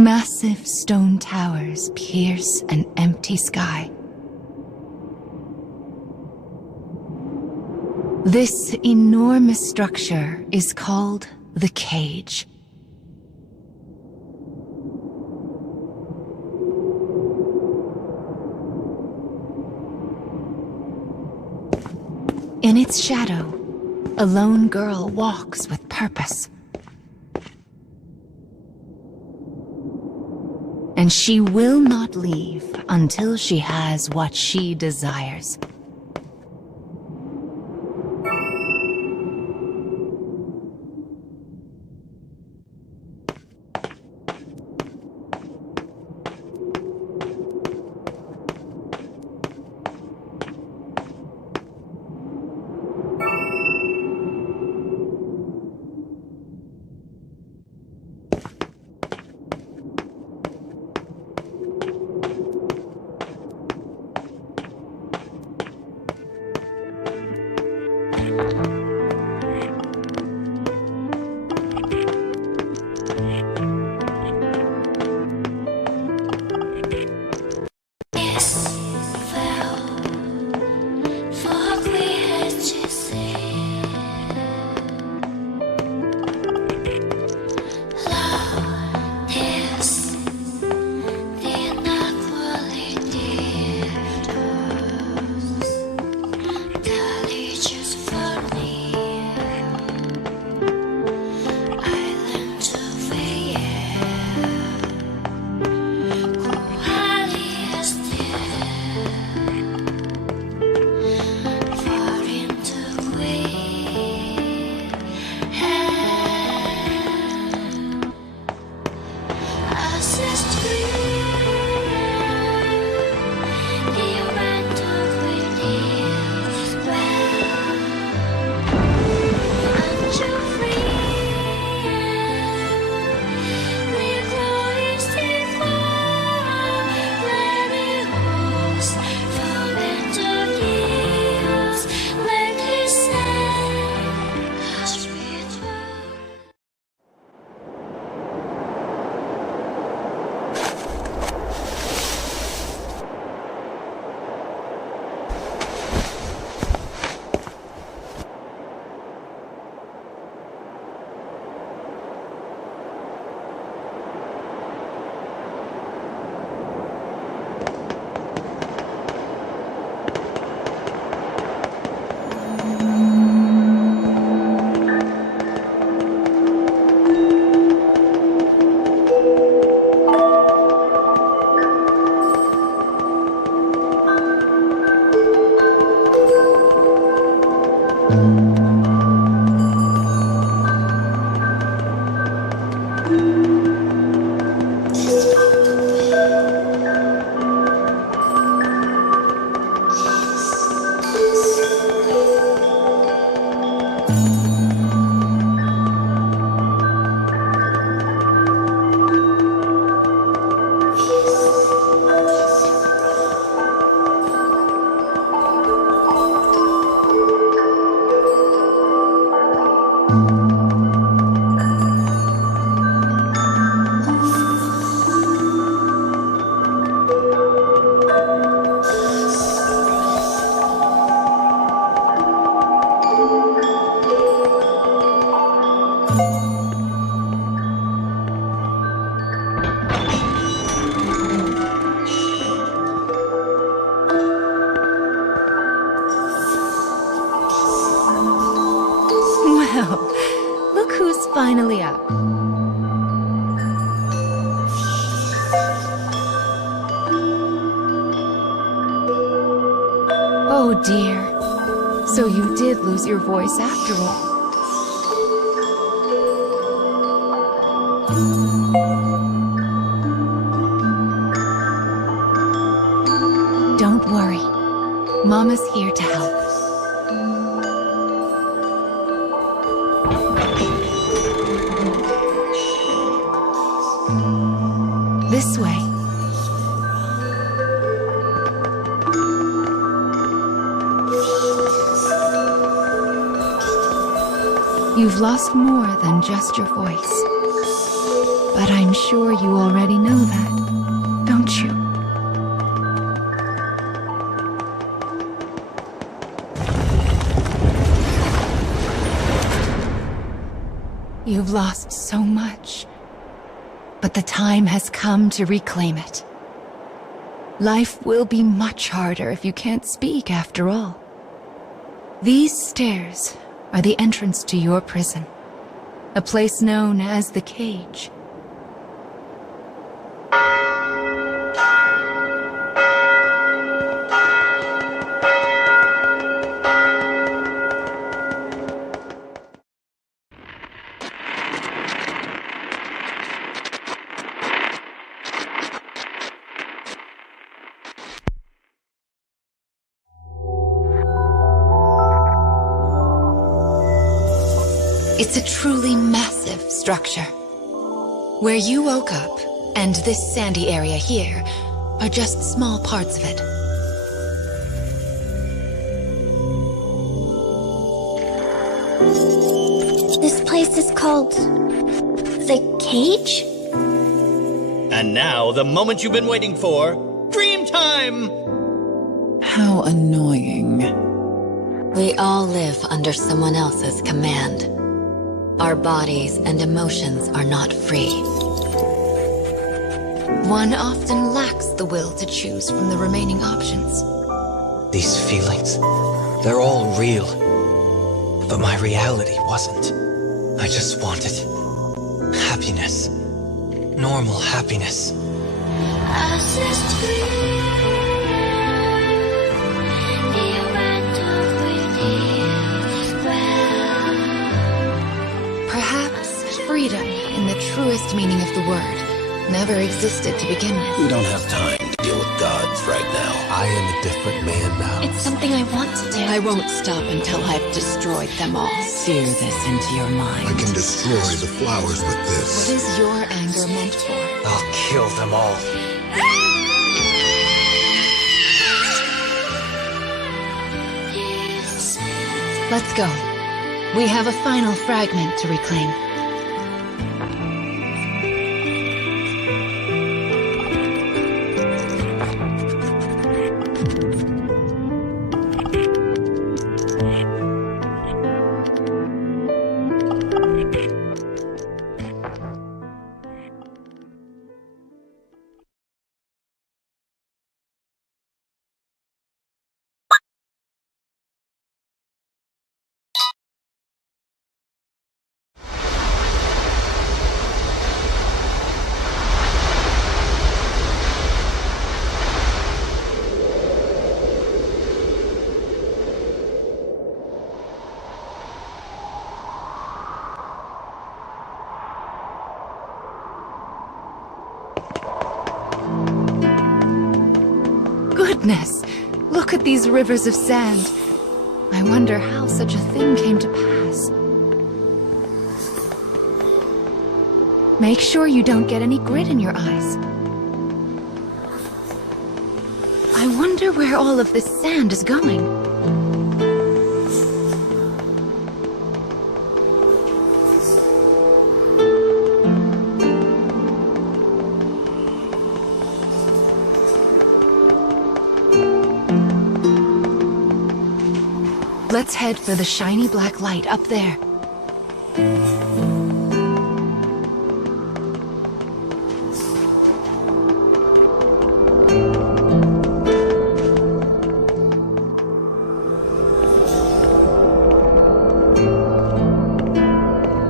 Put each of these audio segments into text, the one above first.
Massive stone towers pierce an empty sky. This enormous structure is called the cage. In its shadow, a lone girl walks with purpose. And she will not leave until she has what she desires. Finally up. Oh dear. So you did lose your voice after all. Don't worry. Mama's here to help. This way. You've lost more than just your voice, But I'm sure you already know that, don't you? You've lost so much, but the time has come to reclaim it. Life will be much harder if you can't speak after all. These stairs are the entrance to your prison, a place known as the Cage. It's a truly massive structure. Where you woke up, and this sandy area here, are just small parts of it. This place is called... the Cage? And now, the moment you've been waiting for, dream time! How annoying. We all live under someone else's command. Our bodies and emotions are not free. One often lacks the will to choose from the remaining options. These feelings, they're all real. But my reality wasn't. I just wanted happiness. Normal happiness. Perhaps freedom, in the truest meaning of the word, never existed to begin with. We don't have time to deal with gods right now. I am a different man now. It's something I want to do. I won't stop until I've destroyed them all. Sear this into your mind. I can destroy the flowers with What this. is your anger meant for? I'll kill them all. Let's go. We have a final fragment to reclaim. Goodness! Look at these rivers of sand. I wonder how such a thing came to pass. Make sure you don't get any grit in your eyes. I wonder where all of this sand is going. Let's head for the shiny black light up there.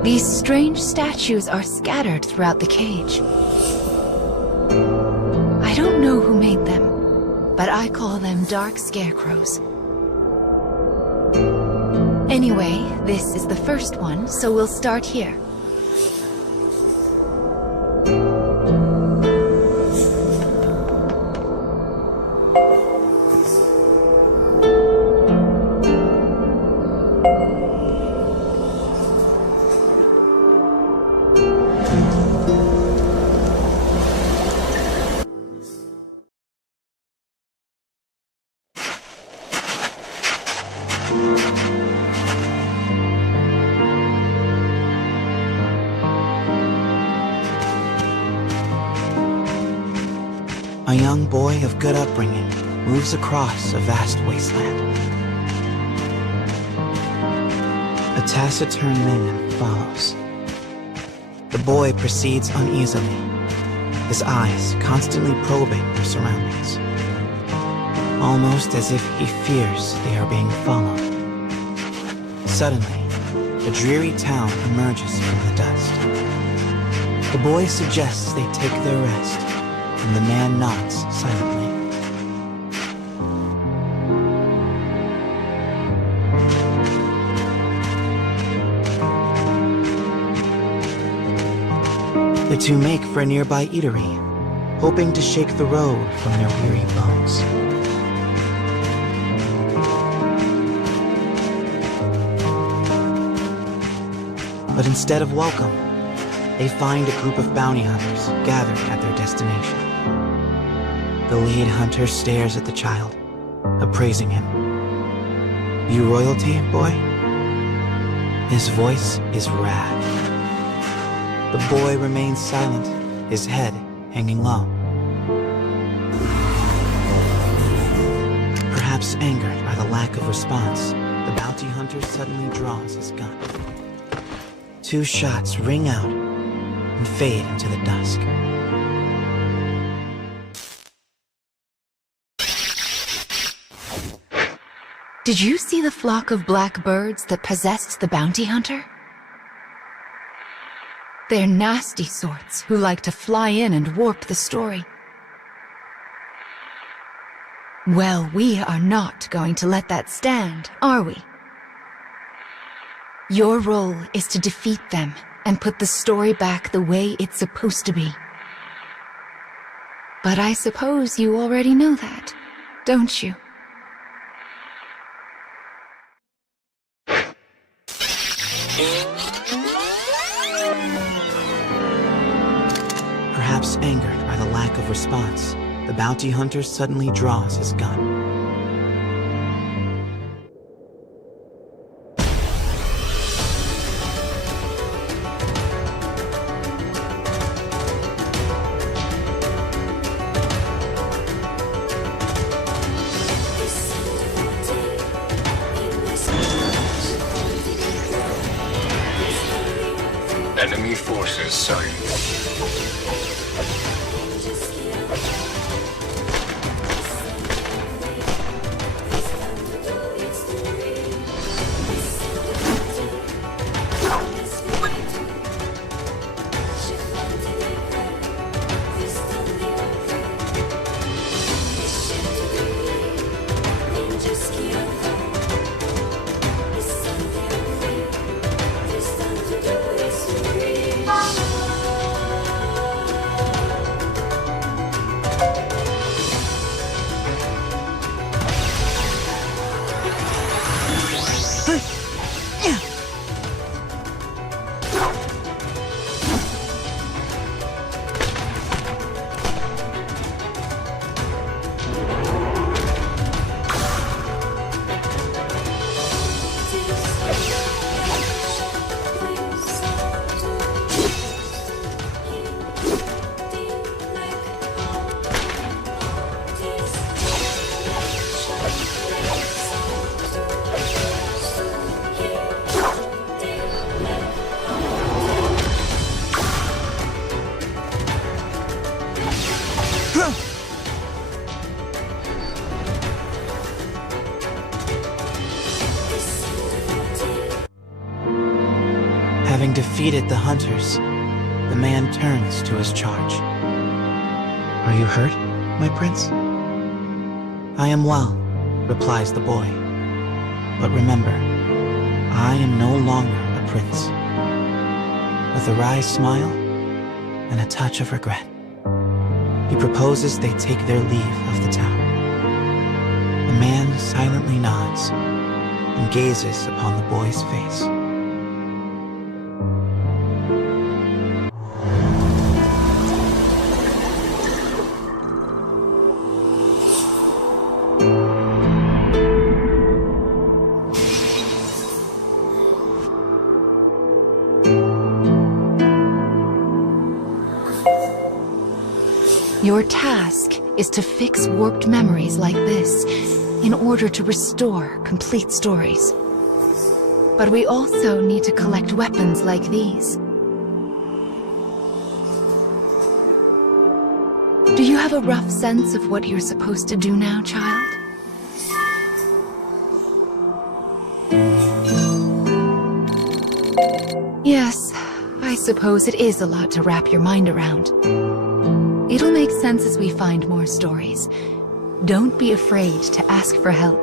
These strange statues are scattered throughout the cage. I don't know who made them, but I call them dark scarecrows. Anyway, this is the first one, so we'll start here. A young boy of good upbringing moves across a vast wasteland. A taciturn man follows. The boy proceeds uneasily, his eyes constantly probing their surroundings, almost as if he fears they are being followed. Suddenly, a dreary town emerges from the dust. The boy suggests they take their rest, and the man nods silently. The two make for a nearby eatery, hoping to shake the road from their weary bones. But instead of welcome, they find a group of bounty hunters gathered at their destination. The lead hunter stares at the child, appraising him. "You royalty, boy?" His voice is wrath. The boy remains silent, his head hanging low. Perhaps angered by the lack of response, the bounty hunter suddenly draws his gun. Two shots ring out and fade into the dusk. Did you see the flock of black birds that possessed the bounty hunter? They're nasty sorts who like to fly in and warp the story. Well, we are not going to let that stand, are we? Your role is to defeat them and put the story back the way it's supposed to be. But I suppose you already know that, don't you? Perhaps angered by the lack of response, the bounty hunter suddenly draws his gun. Enemy forces sighted. Having defeated the hunters, the man turns to his charge. "Are you hurt, my prince?" "I am well," replies the boy. "But remember, I am no longer a prince." With a wry smile and a touch of regret, he proposes they take their leave of the town. The man silently nods and gazes upon the boy's face. Your task is to fix warped memories like this in order to restore complete stories. But we also need to collect weapons like these. Do you have a rough sense of what you're supposed to do now, child? Yes, I suppose it is a lot to wrap your mind around. It'll make sense as we find more stories. Don't be afraid to ask for help.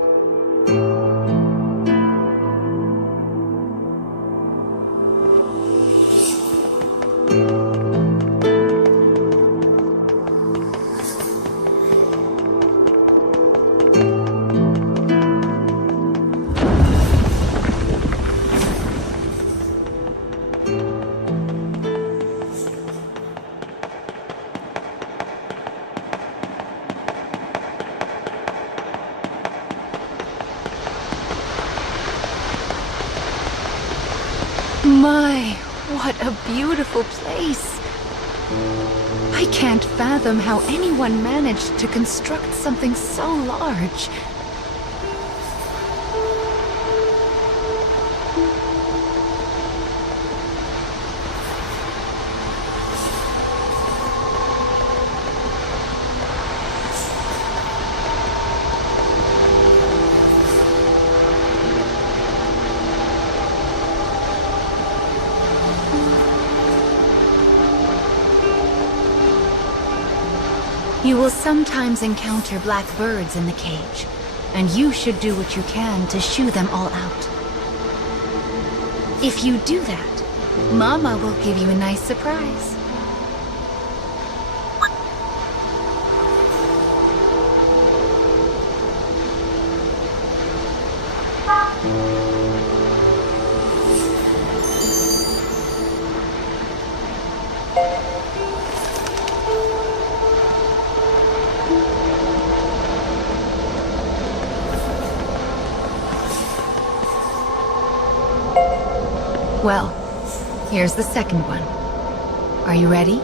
My, what a beautiful place. I can't fathom how anyone managed to construct something so large. You will sometimes encounter black birds in the cage, and you should do what you can to shoo them all out. If you do that, Mama will give you a nice surprise. Well, here's the second one. Are you ready?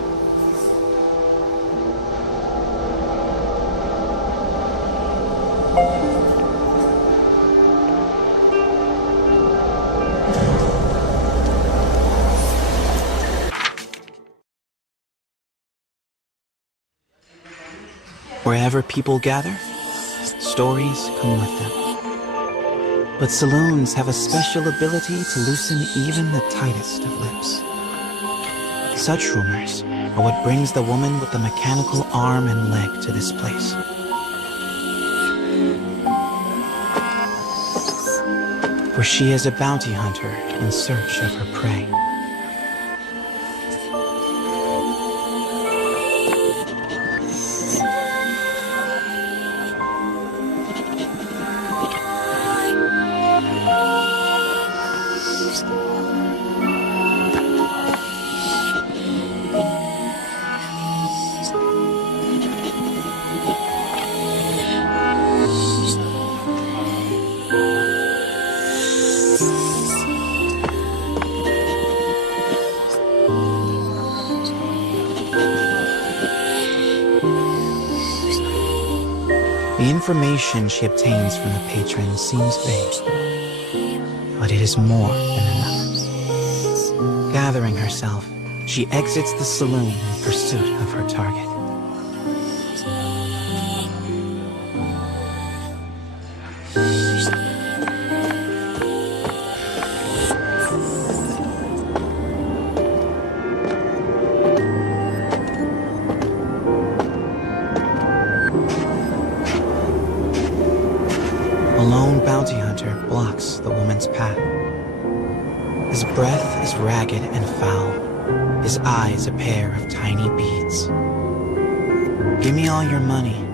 Wherever people gather, stories come with them. But saloons have a special ability to loosen even the tightest of lips. Such rumors are what brings the woman with the mechanical arm and leg to this place. For she is a bounty hunter in search of her prey. The information she obtains from the patrons seems vague, but it is more than enough. Gathering herself, she exits the saloon in pursuit of her target. A lone bounty hunter blocks the woman's path. His breath is ragged and foul, his eyes a pair of tiny beads. "Give me all your money,"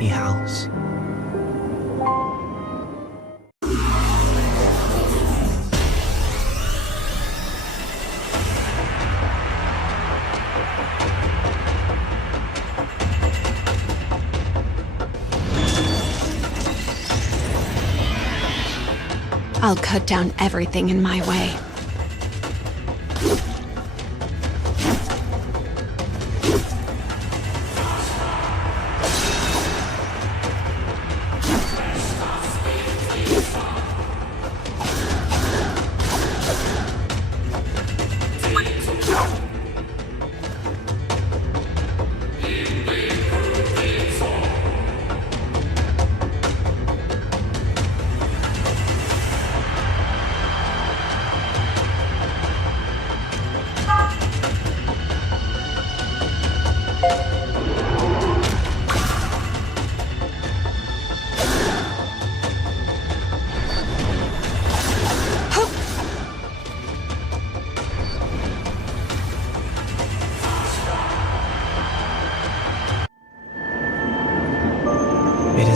he howls. I'll cut down everything in my way.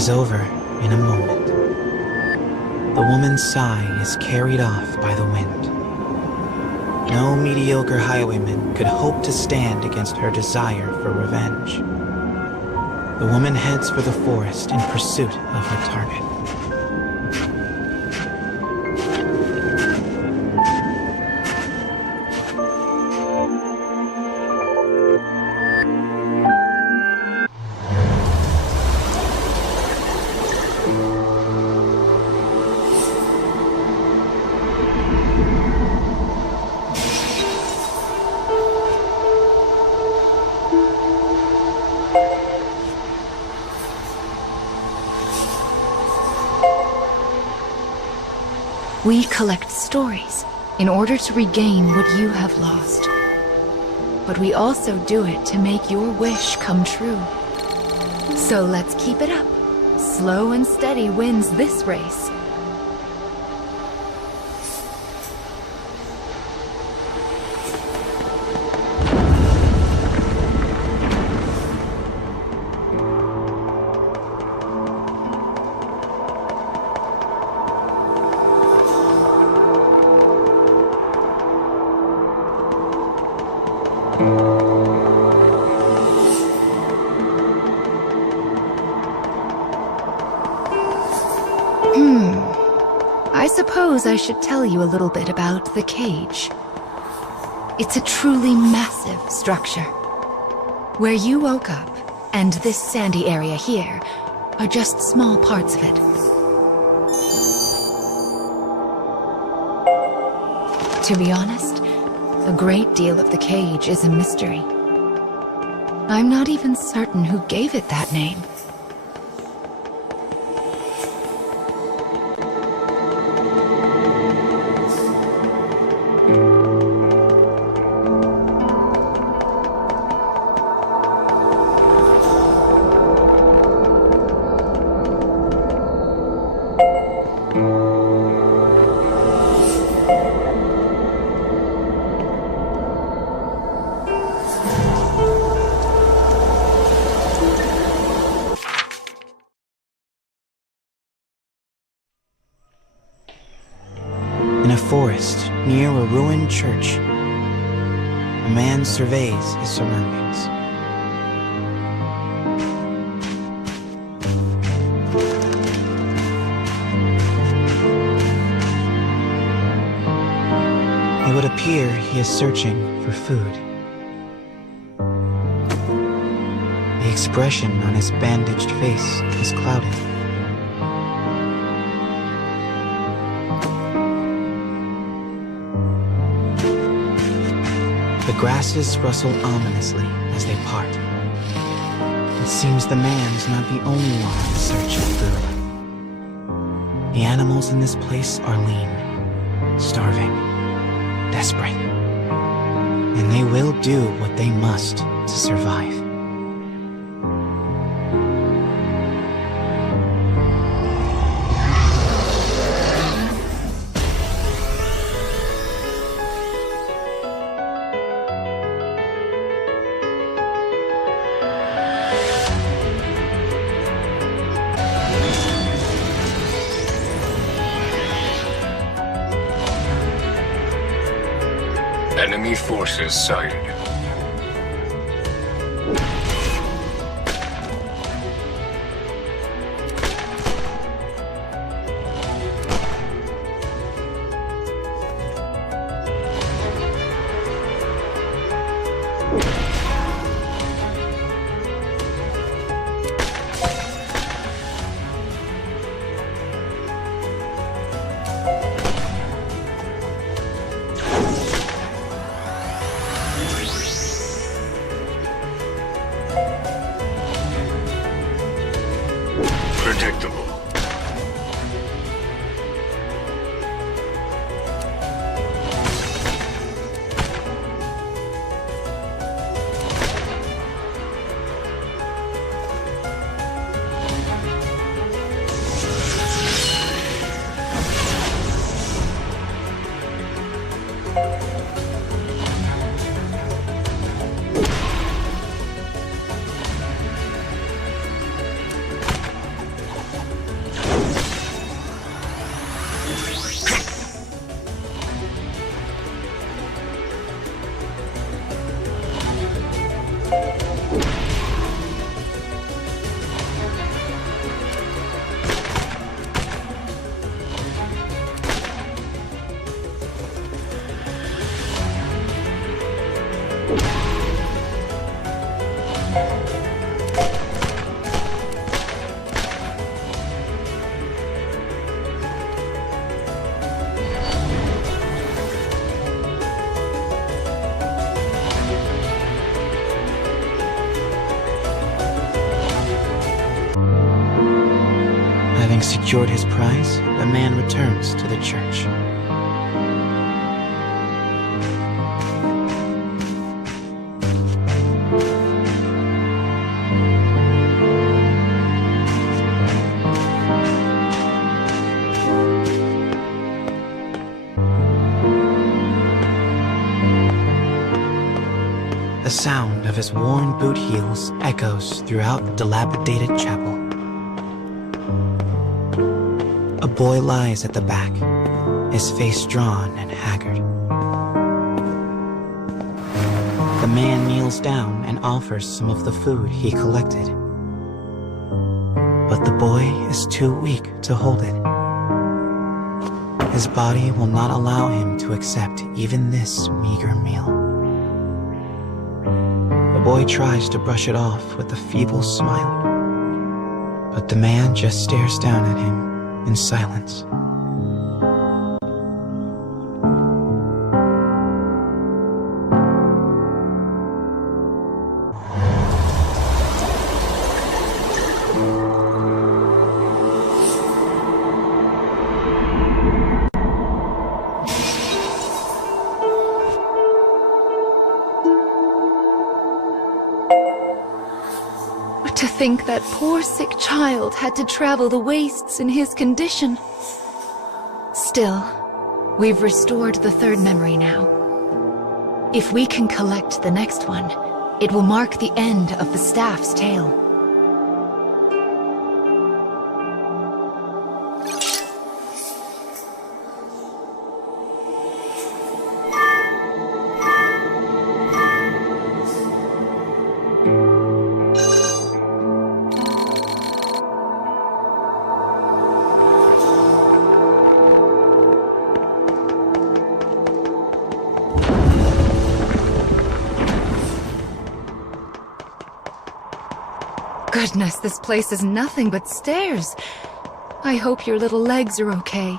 is over in a moment. The woman's sigh is carried off by the wind. No mediocre highwayman could hope to stand against her desire for revenge. The woman heads for the forest in pursuit of her target. We collect stories in order to regain what you have lost. But we also do it to make your wish come true. So let's keep it up. Slow and steady wins this race. I suppose I should tell you a little bit about the cage. It's a truly massive structure. Where you woke up, and this sandy area here, are just small parts of it. To be honest, a great deal of the cage is a mystery. I'm not even certain who gave it that name. In a forest near a ruined church, a man surveys his surroundings. It would appear he is searching for food. The expression on his bandaged face is clouded. The grasses rustle ominously as they part. It seems the man is not the only one in search of food. The animals in this place are lean, starving, desperate, and they will do what they must to survive. Enemy forces sighted. Predictable. secured his prize, the man returns to the church. The sound of his worn boot heels echoes throughout the dilapidated chapel. A boy lies at the back, his face drawn and haggard. The man kneels down and offers some of the food he collected. But the boy is too weak to hold it. His body will not allow him to accept even this meager meal. The boy tries to brush it off with a feeble smile, but the man just stares down at him in silence. To think that poor sick child had to travel the wastes in his condition. Still, we've restored the third memory now. If we can collect the next one, it will mark the end of the staff's tale. Goodness, this place is nothing but stairs. I hope your little legs are okay.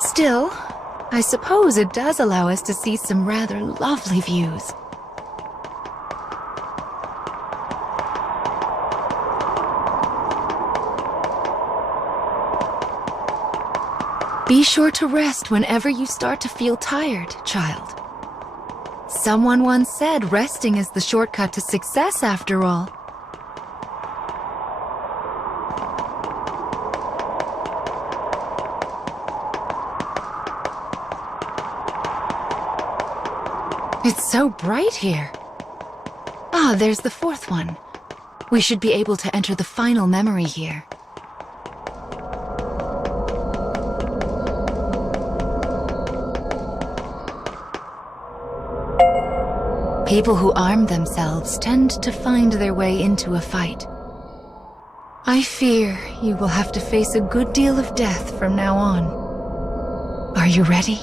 Still, I suppose it does allow us to see some rather lovely views. Be sure to rest whenever you start to feel tired, child. Someone once said resting is the shortcut to success after all. It's so bright here. Ah, there's the fourth one. We should be able to enter the final memory here. People who arm themselves tend to find their way into a fight. I fear you will have to face a good deal of death from now on. Are you ready?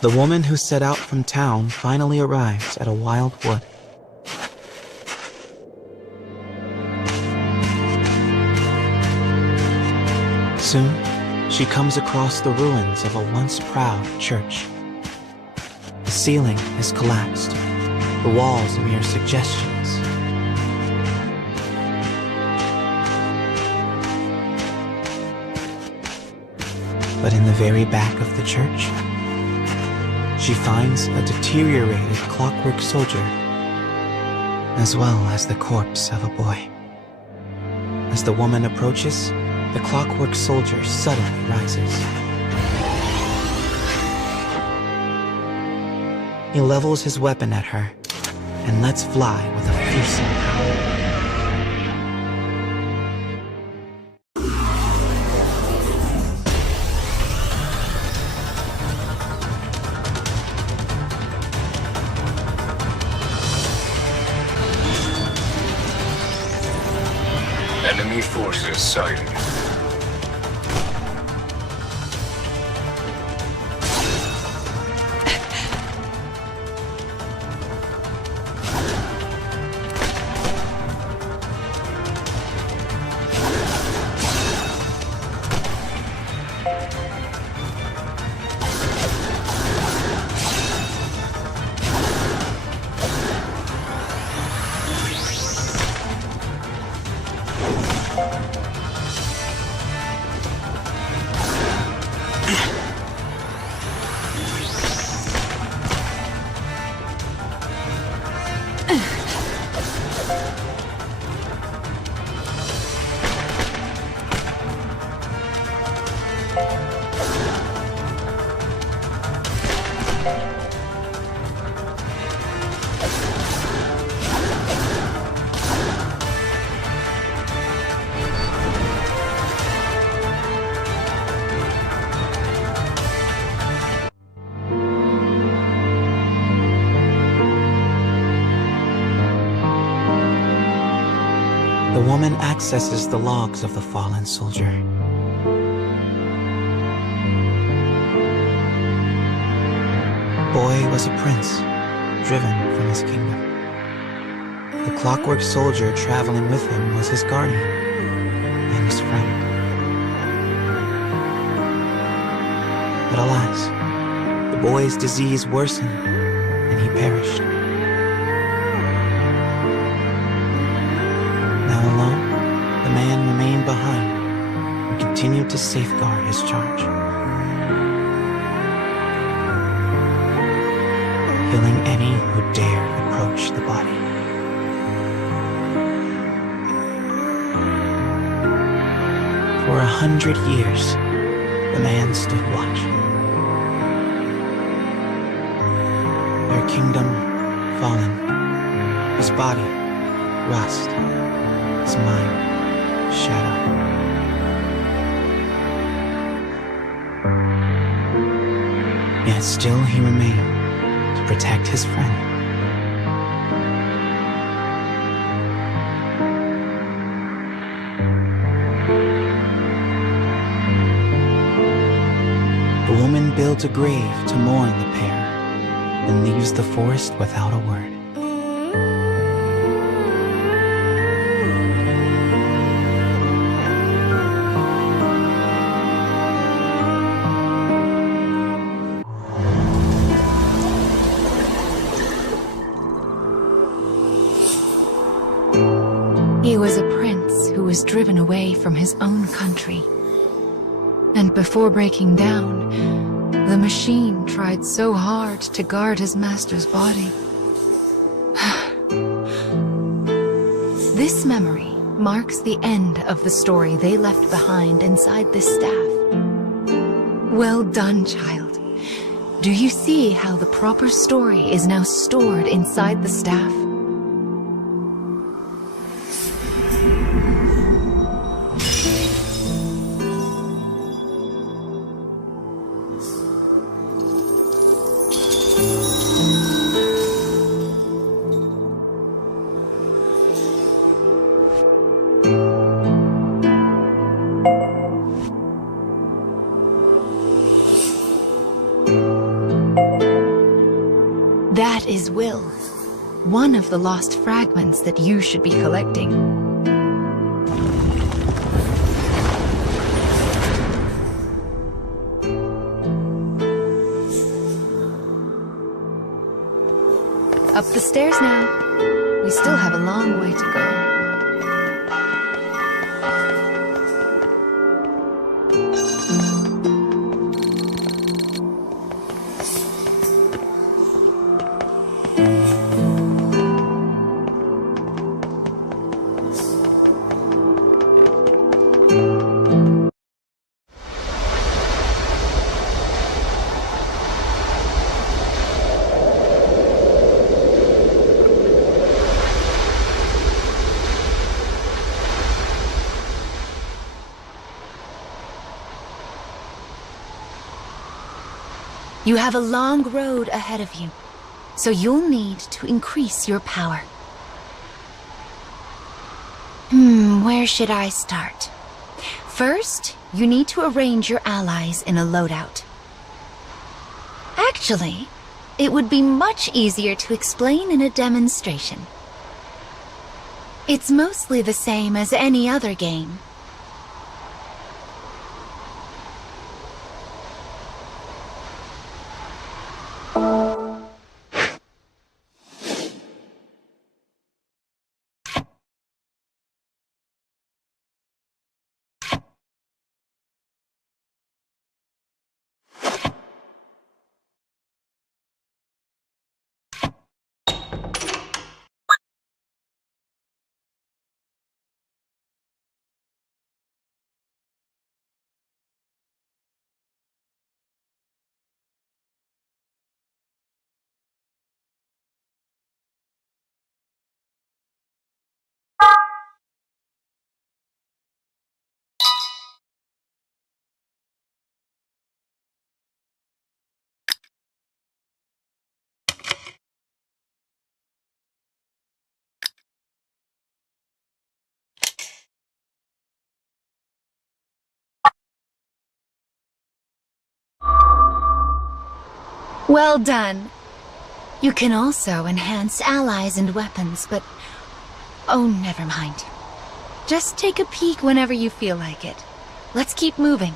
The woman who set out from town finally arrives at a wild wood. Soon, she comes across the ruins of a once proud church. The ceiling is collapsed, the walls mere suggestions. But in the very back of the church, she finds a deteriorated clockwork soldier, as well as the corpse of a boy. As the woman approaches, the clockwork soldier suddenly rises. He levels his weapon at her and lets fly with a fearsome howl. Enemy forces sighted. The woman accesses the logs of the fallen soldier. Boy was a prince, driven from his kingdom. The clockwork soldier traveling with him was his guardian and his friend. But alas, the boy's disease worsened and he perished. Now alone, the man remained behind and continued to safeguard his charge, killing any who dared approach the body. For 100 years, the man stood watch. Their kingdom fallen, his body rust, his mind shadow. Yet still he remained to protect his friend. The woman builds a grave to mourn the pair, and leaves the forest without a word. He was a prince who was driven away from his own country. And before breaking down, the machine tried so hard to guard his master's body. This memory marks the end of the story they left behind inside this staff. Well done, child. Do you see how the proper story is now stored inside the staff? That is Will, one of the lost fragments that you should be collecting. Up the stairs now. We still have a long way to go. You have a long road ahead of you, so you'll need to increase your power. Where should I start? First, you need to arrange your allies in a loadout. Actually, it would be much easier to explain in a demonstration. It's mostly the same as any other game. Well done. You can also enhance allies and weapons, but... oh, never mind. Just take a peek whenever you feel like it. Let's keep moving.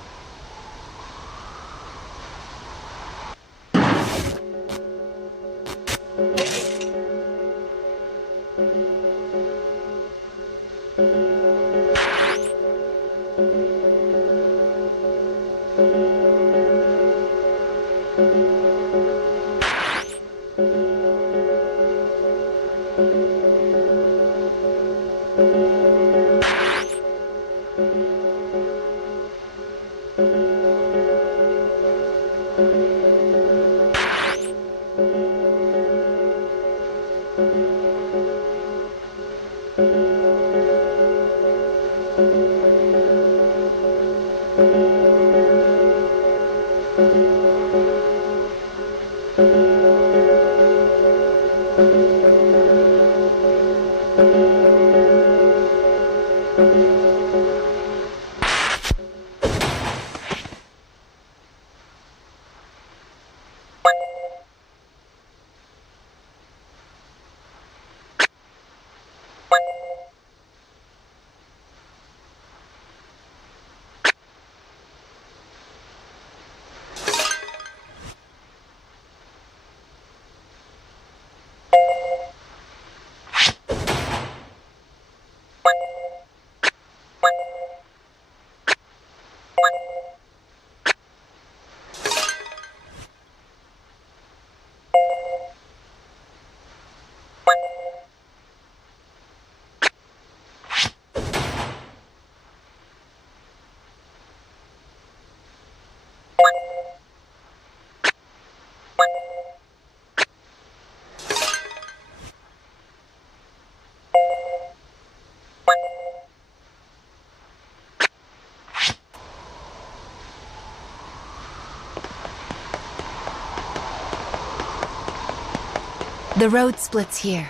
The road splits here.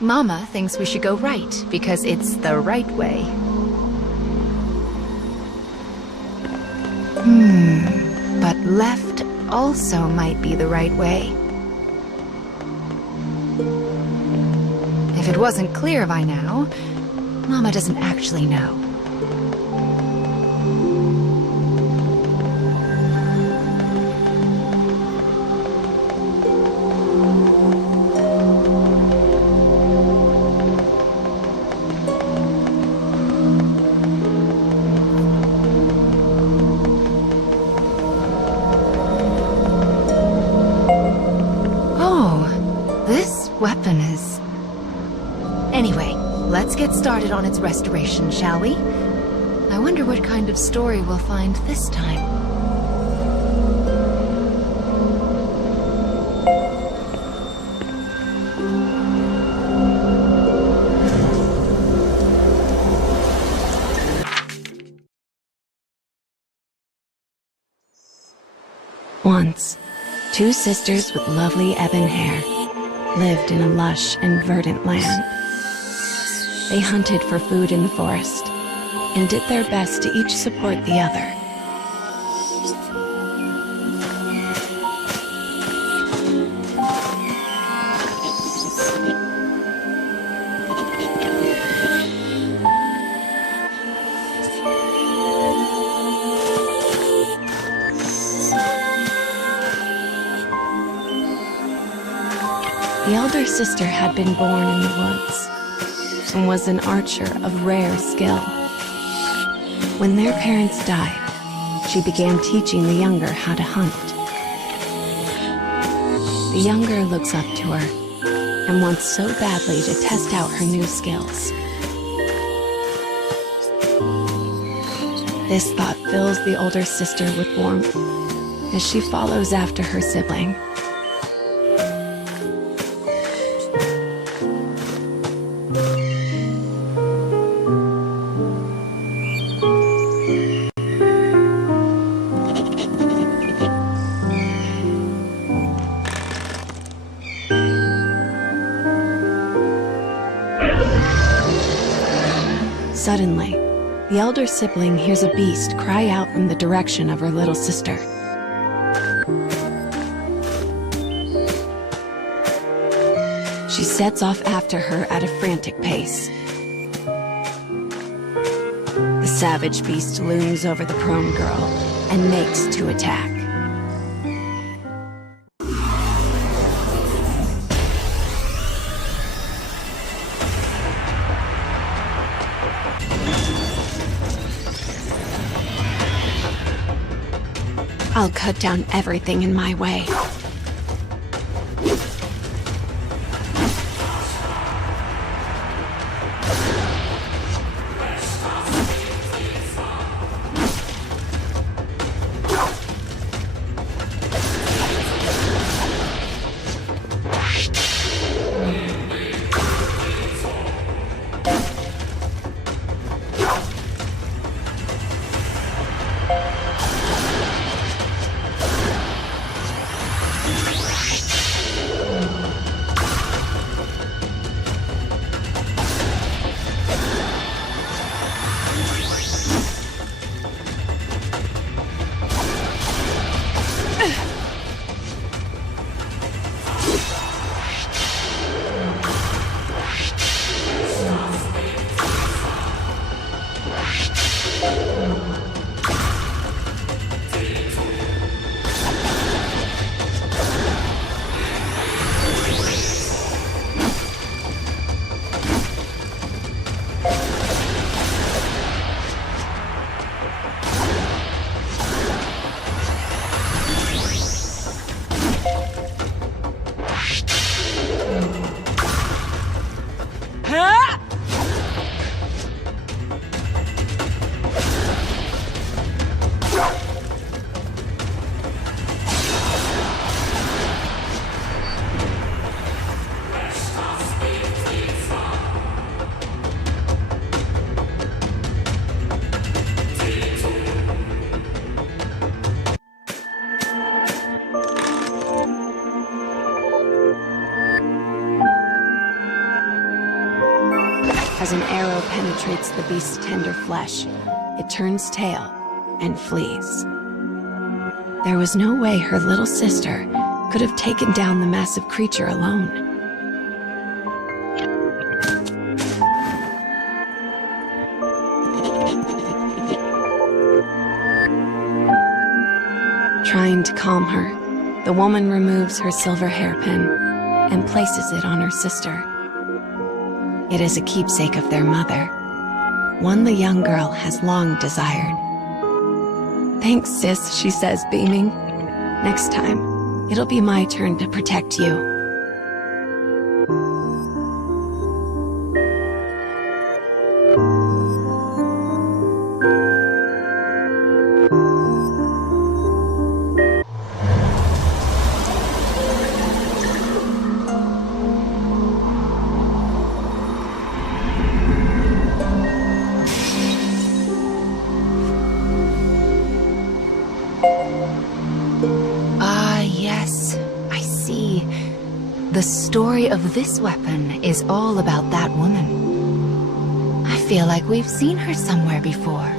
Mama thinks we should go right, because it's the right way. But left also might be the right way. If it wasn't clear by now, Mama doesn't actually know. Weapon is... Anyway, let's get started on its restoration, shall we? I wonder what kind of story we'll find this time. Once, two sisters with lovely ebon hair lived in a lush and verdant land. They hunted for food in the forest and did their best to each support the other. The elder sister had been born in the woods and was an archer of rare skill. When their parents died, she began teaching the younger how to hunt. The younger looks up to her and wants so badly to test out her new skills. This thought fills the older sister with warmth as she follows after her sibling. Suddenly, the elder sibling hears a beast cry out from the direction of her little sister. She sets off after her at a frantic pace. The savage beast looms over the prone girl and makes to attack. I'll cut down everything in my way. As an arrow penetrates the beast's tender flesh, it turns tail and flees. There was no way her little sister could have taken down the massive creature alone. Trying to calm her, the woman removes her silver hairpin and places it on her sister. It is a keepsake of their mother, one the young girl has long desired. "Thanks, sis," she says, beaming. "Next time, it'll be my turn to protect you." The story of this weapon is all about that woman. I feel like we've seen her somewhere before.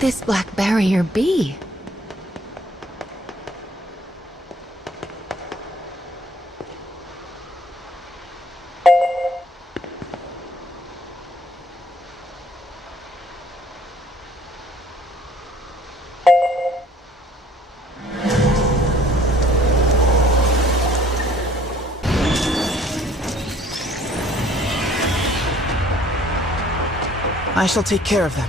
this black barrier be? I shall take care of them.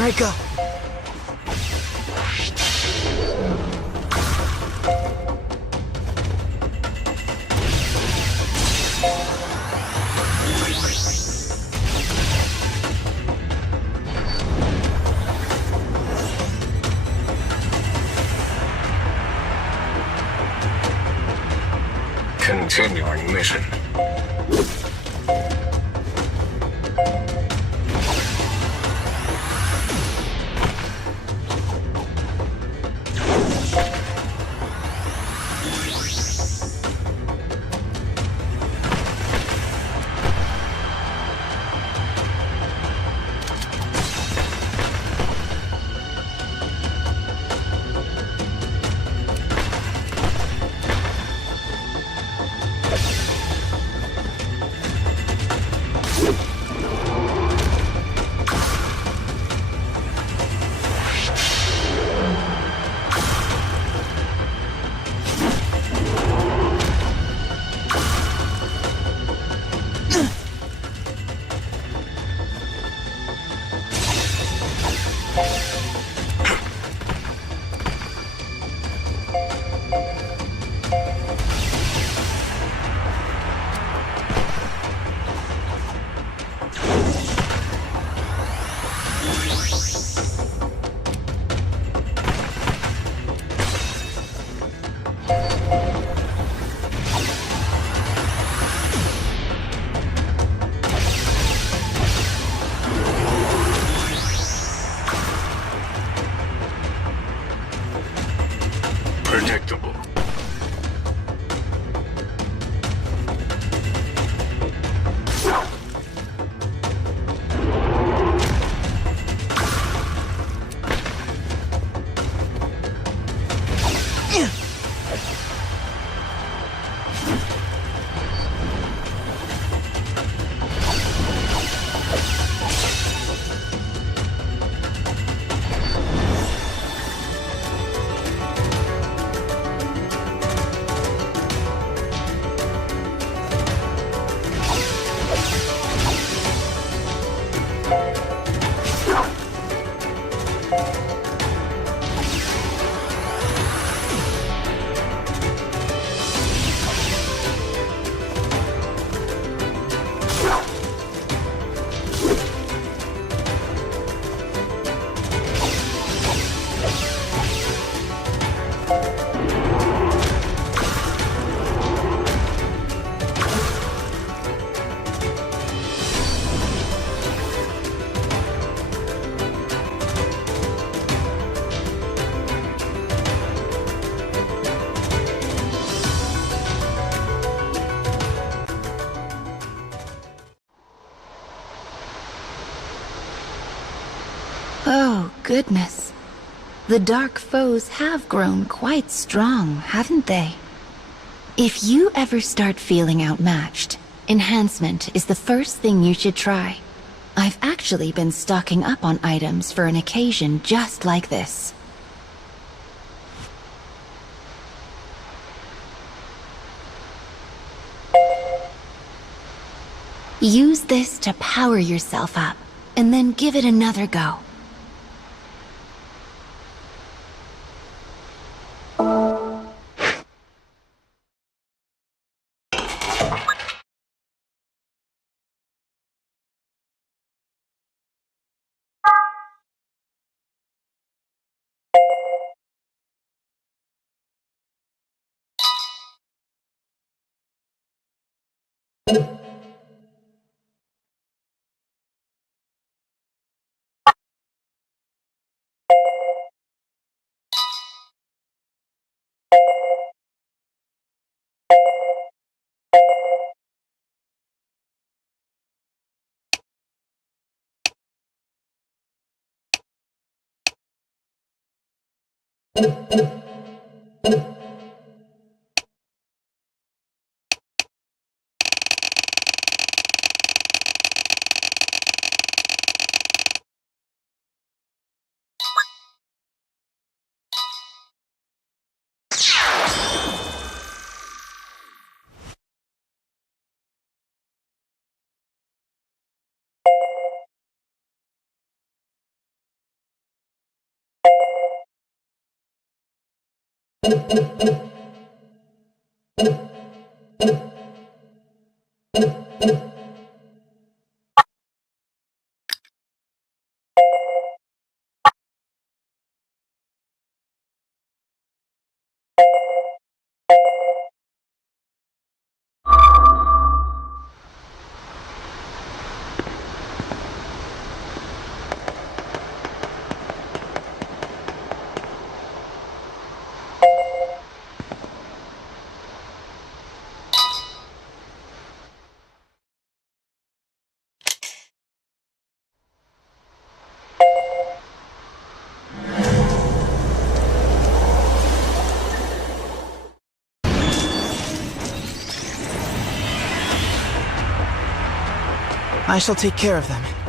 Here I go. Continuing mission. goodness. The dark foes have grown quite strong, haven't they? If you ever start feeling outmatched, enhancement is the first thing you should try. I've actually been stocking up on items for an occasion just like this. Use this to power yourself up, and then give it another go. I shall take care of them.